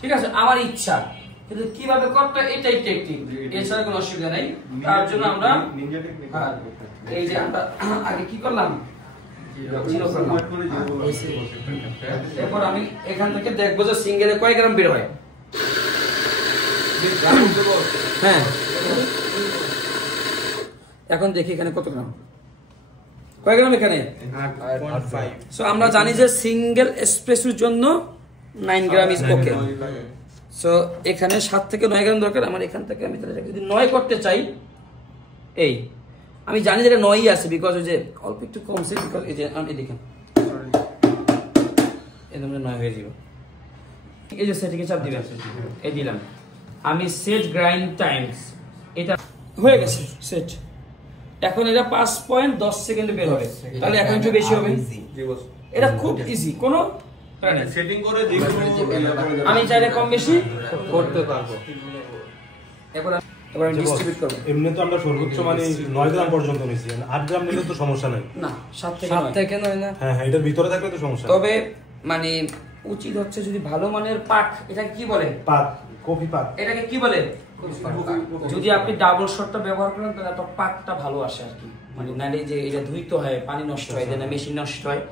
ঠিক আছে, আমার ইচ্ছা, কিন্তু কিভাবে করতে এটাই টেকনিক, এছাড়া কোনো অসুবিধা নেই। তার জন্য আমরা এই যে আমরা আগে কি করলাম, এরপর আমি এখান থেকে দেখবো যে সিঙ্গেলে কয় গ্রাম বের হয়। হ্যাঁ, এখন দেখি এখানে কত গ্রাম, কয় গ্রাম এখানে। সো আমরা জানি যে সিঙ্গেল এসপ্রেসোর জন্য 9 গ্রাম ইজ ওকে। সো এখানে 7 থেকে 9 গ্রাম দরকার আমার। এখান থেকে আমি যদি 9 করতে চাই, এই আমি জানি যে এটা 9ই আছে, বিকজ ওই যে অল্প একটু কমছে, বিকজ এই যে আমি দেখেন একদম 9 হয়ে যাব। এই যে সেটিংয়ে চাপ দিবেন, এই দিলাম আমি সেট গ্রাইন্ড টাইমস, এটা হয়ে গেছে সেট। এখন এটা 5.10 সেকেন্ডে বের হবে, তাহলে এখন একটু বেশি হবে। এটা খুব ইজি, কোনো সেটিং করে আমি চাইলে কম বেশি করতে পারবো। এবার আমি ডিস্ট্রিবিউট করব। এমনি তো আমরা সর্বোচ্চ মানে 9 গ্রাম পর্যন্ত নিছি, 8 গ্রাম নিলে তো সমস্যা নাই। না, 7 থেকে 9 না। হ্যাঁ হ্যাঁ, এটার ভিতরে থাকলে তো সমস্যা। তবে মানে উচিত হচ্ছে যদি ভালো মানের পাক, এটাকে কি বলে, পাক, কফি পাক, এটাকে কি বলে, যদি আপনি ডাবল শটটা ব্যবহার করেন তাহলে তো পাকটা ভালো আসে আর কি। মানে নালে যে এটা ধুইতে হয়, পানি নষ্ট হয়, দেন মেশিন নষ্ট হয়।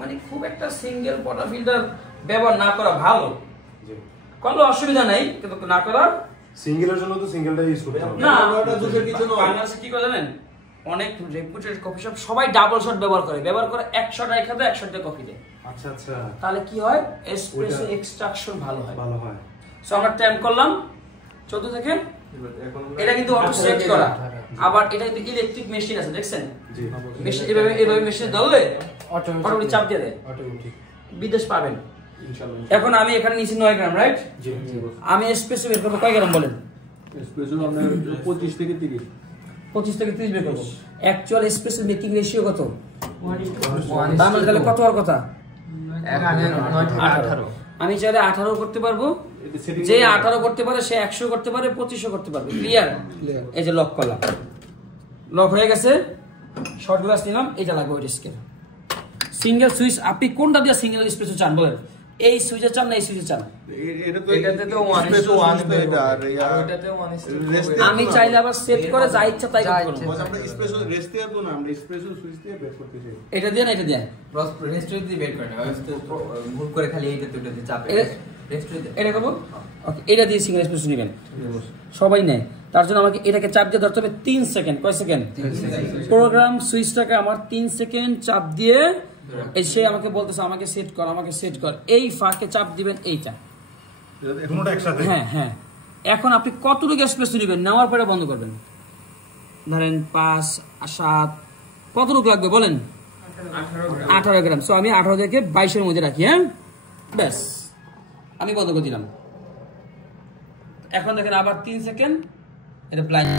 মানে খুব একটা সিঙ্গেল ওয়াটার ফিল্টার ব্যবহার না করা ভালো, কোনো অসুবিধা নাই, কিন্তু না করা। সিঙ্গেলের জন্য তো সিঙ্গেলটা ইউজ করতে হবে না, ওটা দুধের কিছু না। বাংলাদেশে কি করে জানেন, অনেক রেপুটেড কফি শপ সবাই ডাবল শট ব্যবহার করে 1 শট রেখে দেয়, 1 শট দিয়ে কফি দেয়। আচ্ছা আচ্ছা, তাহলে কি হয়, এসপ্রেসো এক্সট্রাকশন ভালো হয়। ভালো হয়। সো আমরা টাইম করলাম 14 সেকেন্ড। এটা কিন্তু অটো সেট করা, আবার এটা কিন্তু ইলেকট্রিক মেশিন আছে, দেখছেন? জি, মেশিন এভাবে মেশিনে ধরলে অটোমেটিক চাপ দিয়ে দেয়, অটোমেটিক বিদেশ পাবেন ইনশাআল্লাহ। এখন আমি এখানে নিচে 9 গ্রাম, রাইট? জি জি, আমি এসপ্রেসো বের করব কয় গ্রাম বলেন? এসপ্রেসো আমরা 25 থেকে 30 বের করব। অ্যাকচুয়াল এসপ্রেসো মেকিং রেশিও কত? 1:1। তাহলে কত হওয়ার কথা? 18। আমি চাইলে 18 করতে পারবো, যে 18 করতে পারে সে 100 করতে পারে, 25 করতে পারবে। ক্লিয়ার? এই যে লক করলাম, লক হয়ে গেছে। শর্ট গ্লাস নিলাম, এটা লাগবে ওই স্কেল। সিঙ্গেল সুইচ, আপনি কোনটা দিয়ে সিঙ্গেল এসপ্রেসো চান বলেন? এই সুইচে চান না এই সুইচে চান? এটাতে তো 1:1 এটা আর ওইটাতে 1:2। আমি চাইলে আবার সেট করে যা ইচ্ছা তাই করতে পারবো। আমরা এসপ্রেসো রেস্ট দিয়ে তো না, আমরা এসপ্রেসো সুইচ দিয়ে বের করতে চাই। এটা দিয়ে না এটা দিয়ে রেস্ট দিয়ে বের করে না, ভুল করে খালি এইটা তো ওটাতে চাপে রেস্ট দিয়ে এটা করবো। ওকে, এটা দিয়ে সিঙ্গেল এসপ্রেসো নেবেন, সবাই নেয়। তার জন্য আমাকে এটাকে চাপ দিয়ে ধরতে হবে 3 সেকেন্ড। কয় সেকেন্ড? প্রোগ্রাম সুইচটাকে আমার 3 সেকেন্ড চাপ দিয়ে সে আমাকে বলতেছে আমাকে সেট কর, আমাকে সেট কর। এই ফাঁকে চাপ দিবেন এইটা, দুটোটা একসাথে। হ্যাঁ হ্যাঁ। এখন আপনি কতটুকু এসপ্রেসো নেবেন, নেওয়ার পরে বন্ধ করবেন। ধরেন 5, 7, কতটুকু লাগবে বলেন? 18 গ্রাম। সো আমি 18 থেকে 22-এর মধ্যে রাখি। হ্যাঁ, ব্যাস আমি বন্ধ করে দিলাম। এখন দেখেন আবার 3 সেকেন্ড, এটা ব্লাইন্ড।